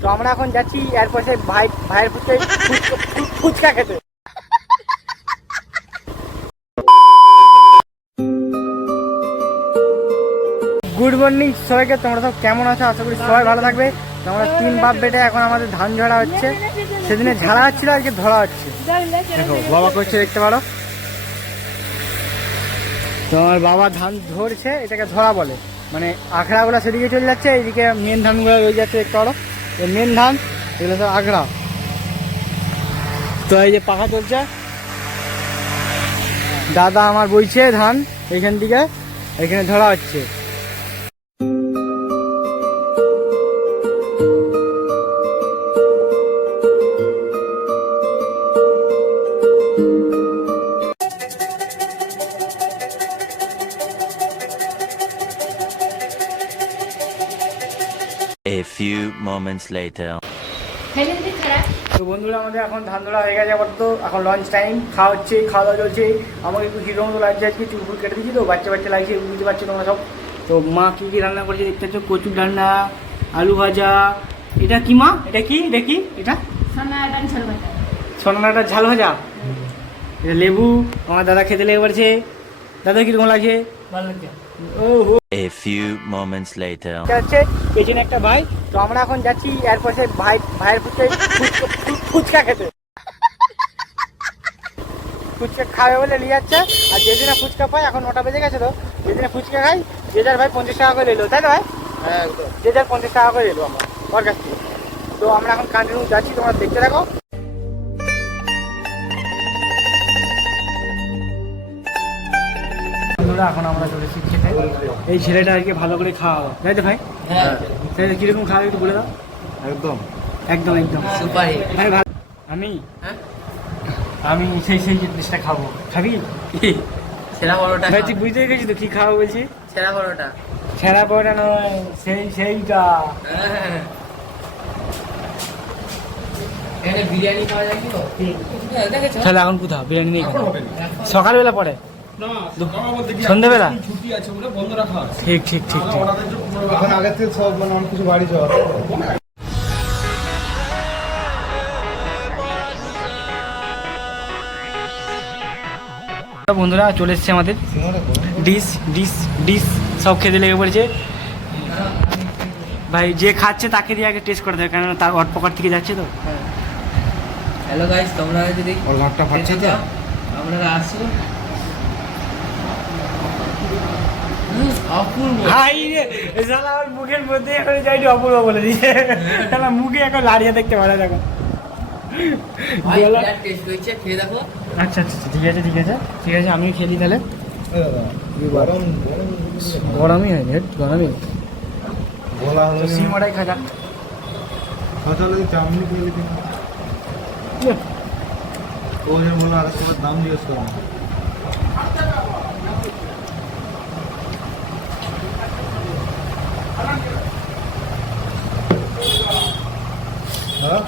তো আমরা এখন যাচ্ছি এরপর সেই ভাই ভাইয়ের ফুচকা ফুচকা খেতে। গুড মর্নিং সবাইকে তোমরা সব কেমন আছো? আশা করি সবাই ভালো থাকবে। তো আমরা তিন বাপ বেটে এখন আমাদের ধান ঝাড়া হচ্ছে। সেদিনে ঝাড়া হচ্ছিল আজকে ধরা হচ্ছে। দেখো বাবা করছে দেখতে পারো? তোমার বাবা ধান ধরছে এটাকে ধরা বলে। মানে আখড়াগুলো সেদিকে চলে যাচ্ছে এইদিকে মেন ধানগুলো রয়ে যাচ্ছে দেখতে পারো? মেন ধান, এগুলো সব আগ্রা। তো এই যে পাখা চলছে। দাদা আমার বইছে ধান, এইখান থেকে এখানে ধরা হচ্ছে। A few moments later. তো বন্ধুরা আমাদের এখন ধান ধরা হয়ে গেছে আপাতত। এখন লঞ্চ টাইম খাওয়া হচ্ছে খাওয়া দাওয়া চলছে। আমাকে একটু কীরকম মতো লাগছে আজকে চুল কেটে দিচ্ছি তো বাচ্চা বাচ্চা লাগছে বুঝতে পারছ তোমরা সব। তো মা কী কী রান্না করেছে দেখতে পাচ্ছ? কচুর ডান্ডা আলু ভাজা এটা কি মা? এটা কি? দেখি এটা? সোনালাটার ঝাল ভাজা? এটা লেবু আমার দাদা খেতে লেগে পড়ছে। দাদা কীরকম লাগছে? ও হো A few moments later. যাচ্ছে? পেছনে একটা ভাই। তো আমরা এখন যাচ্ছি এরপর সেই ভাই ভাইয়ের ফুচকা ফুচকা খেতে। ফুচকা খাবে বলে নিয়ে যাচ্ছে। আর যেদিনে ফুচকা পাই এখন নটা বেজে গেছে তো যেদিনে ফুচকা খাই যে যার ভাই পঞ্চাশ টাকা করে এলো তাই না ভাই? যে যার পঞ্চাশ টাকা করে এলো আমরা ওর কাছ থেকে। তো আমরা এখন কন্টিনিউ যাচ্ছি তোমরা দেখতে থাকো। বন্ধুরা এখন আমরা চলেছি খেতে। এই ছেলেটা আজকে ভালো করে খাওয়াবো তাই তো ভাই? তাহলে কীরকম খাওয়া একটু বলে দাও। একদম। একদম একদম। ভাই ভাই আমি? আমি সেই সেই জিনিসটা খাব। খাবি? সেরা পরোটা ভাই তুই বুঝতে গেছিস তো কি খাব বলছি? সেরা পরোটা। ছেঁড়া নয় সেই সেইটা। বিরিয়ানি পাওয়া যায় কি তাহলে এখন কোথাও? বিরিয়ানি নেই? সকালবেলা পরে? সন্ধ্যেবেলা ছুটি আছে বলে বন্ধ রাখা আছে। ঠিক ঠিক ঠিক ঠিক। এখন আগের থেকে সব মানে অনেক কিছু বাড়ি যাওয়া বন্ধুরা চলে এসছে আমাদের। ডিশ ডিশ ডিশ সব খেতে লেগে পড়েছে। ভাই যে খাচ্ছে তাকে দিয়ে আগে টেস্ট করে দেয় কারণ তার অট পকেট থেকে যাচ্ছে তো। হ্যালো গাইস তোমরা যদি ওর ঘরটা ফাটছে তো? আপনারা আসুন হুম, অপূর্ব হাই রে শালা আমার মুখের মধ্যে এখন যাইনি অপূর্ব বলে দিয়েছে। শালা মুখে এখন লাড়িয়ে দেখতে পারে দেখো। আচ্ছা আচ্ছা আচ্ছা, ঠিক আছে ঠিক আছে। ঠিক আছে আমি খেলি তাহলে। গরম গরম গরমই হয় হেড গরমই। বলা হলো তো সিমড়াই খাজা। সকালে চাউমিন খেয়ে দিতে ও যে বলল আর সময় দাম জিজ্ঞেস করো।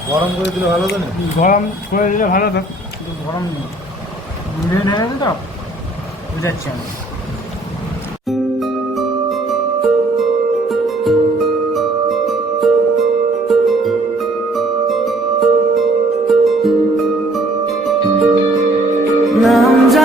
গরম করে দিলে ভালো তো না? গরম করে দিলে ভালো তো। কিন্তু গরম নেই। হয়ে তো? বুঝাচ্ছি আমি।